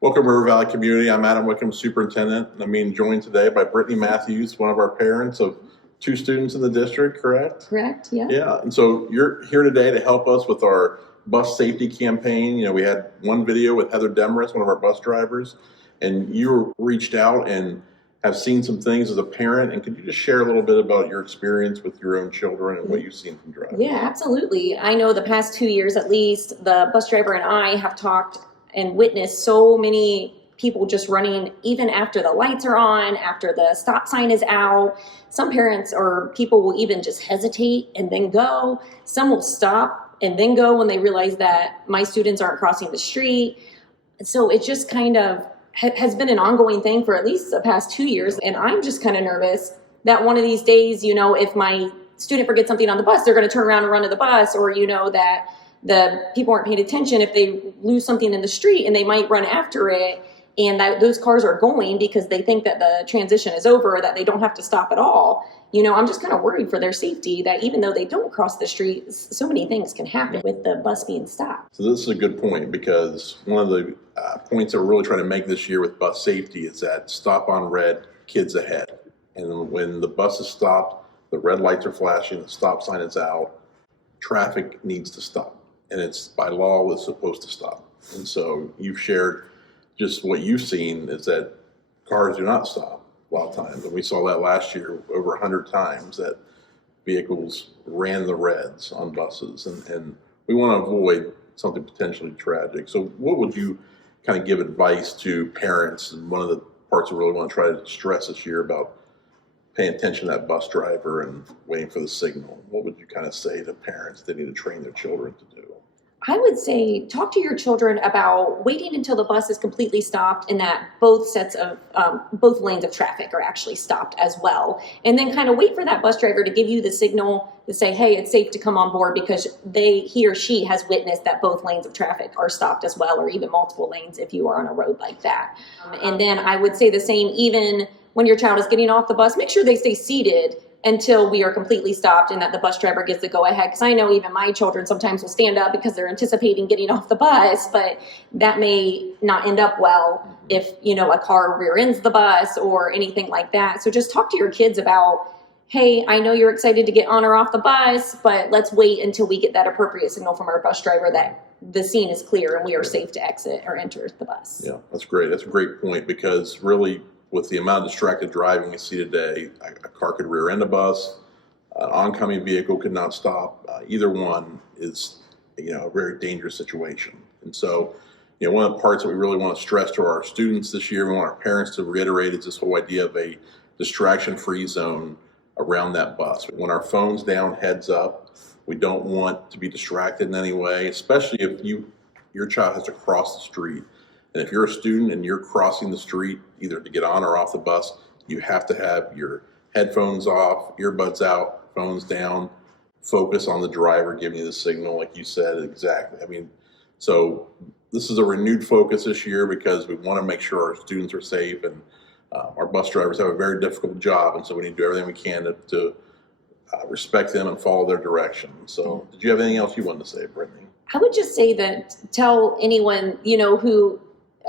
Welcome, River Valley community. I'm Adam Wickham, superintendent, and I'm being joined today by Brittany Matthews, one of our parents of two students in the district, correct? Correct, yeah. Yeah, and so you're here today to help us with our bus safety campaign. You know, we had one video with Heather Demarest, one of our bus drivers, and you reached out and have seen some things as a parent. And could you just share a little bit about your experience with your own children and what you've seen from driving? Yeah, absolutely. I know the past 2 years at least, the bus driver and I have talked and witnessed so many people just running even after the lights are on, after the stop sign is out. Some parents or people will even just hesitate and then go. Some will stop and then go when they realize that my students aren't crossing the street. So it just kind of has been an ongoing thing for at least the past 2 years. And I'm just kind of nervous that one of these days, you know, if my student forgets something on the bus, they're going to turn around and run to the bus, or, you know, that the people aren't paying attention if they lose something in the street and they might run after it. And those cars are going because they think that the transition is over, that they don't have to stop at all. You know, I'm just kind of worried for their safety, that even though they don't cross the street, so many things can happen with the bus being stopped. So this is a good point, because one of the points that we're really trying to make this year with bus safety is that stop on red, kids ahead. And when the bus is stopped, the red lights are flashing, the stop sign is out, traffic needs to stop. And it's by law, it's supposed to stop. And so you've shared just what you've seen is that cars do not stop a lot of times. And we saw that last year over 100 times that vehicles ran the reds on buses. And we want to avoid something potentially tragic. So what would you kind of give advice to parents? And one of the parts we really want to try to stress this year about paying attention to that bus driver and waiting for the signal. What would you kind of say to parents that need to train their children to do? I would say talk to your children about waiting until the bus is completely stopped and that both sets of both lanes of traffic are actually stopped as well. And then kind of wait for that bus driver to give you the signal to say, hey, it's safe to come on board, because he or she has witnessed that both lanes of traffic are stopped as well, or even multiple lanes if you are on a road like that. And then I would say the same even when your child is getting off the bus, make sure they stay seated until we are completely stopped and that the bus driver gets the go ahead. Because I know even my children sometimes will stand up because they're anticipating getting off the bus, but that may not end up well if, you know, a car rear ends the bus or anything like that. So just talk to your kids about, hey, I know you're excited to get on or off the bus, but let's wait until we get that appropriate signal from our bus driver that the scene is clear and we are safe to exit or enter the bus. Yeah, that's great. That's a great point, because really, with the amount of distracted driving we see today, a car could rear end a bus, an oncoming vehicle could not stop. Either one is, you know, a very dangerous situation. And so, you know, one of the parts that we really want to stress to our students this year, we want our parents to reiterate, is this whole idea of a distraction-free zone around that bus. When our phone's down, heads up. We don't want to be distracted in any way, especially if your child has to cross the street. And if you're a student and you're crossing the street, either to get on or off the bus, you have to have your headphones off, earbuds out, phones down, focus on the driver giving you the signal, like you said. Exactly. I mean, so this is a renewed focus this year because we want to make sure our students are safe, and our bus drivers have a very difficult job. And so we need to do everything we can to respect them and follow their direction. So did you have anything else you wanted to say, Brittany? I would just say that tell anyone, you know, who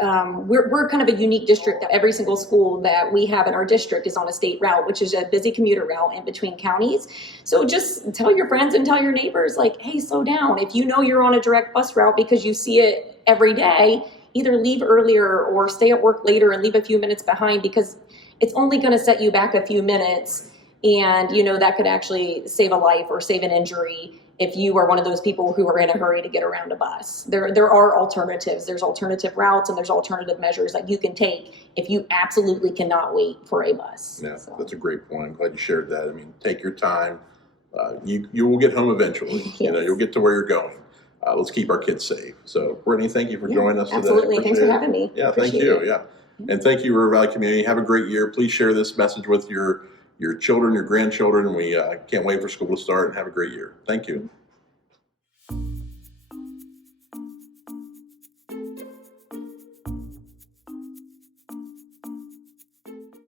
we're kind of a unique district. Every single school that we have in our district is on a state route, which is a busy commuter route in between counties. So just tell your friends and tell your neighbors, like, hey, slow down. If you know you're on a direct bus route because you see it every day, either leave earlier or stay at work later and leave a few minutes behind, because it's only going to set you back a few minutes. And, you know, that could actually save a life or save an injury if you are one of those people who are in a hurry to get around a bus. There are alternatives. There's alternative routes and there's alternative measures that you can take if you absolutely cannot wait for a bus. Yeah, so that's a great point. I'm glad you shared that. I mean, take your time. You will get home eventually. Yes. You know, you'll get to where you're going. Let's keep our kids safe. So, Brittany, thank you for joining us absolutely. today. Thanks for having me. Yeah, thank you. Yeah. And thank you, River Valley community. Have a great year. Please share this message with your children, your grandchildren. We can't wait for school to start, and have a great year. Thank you.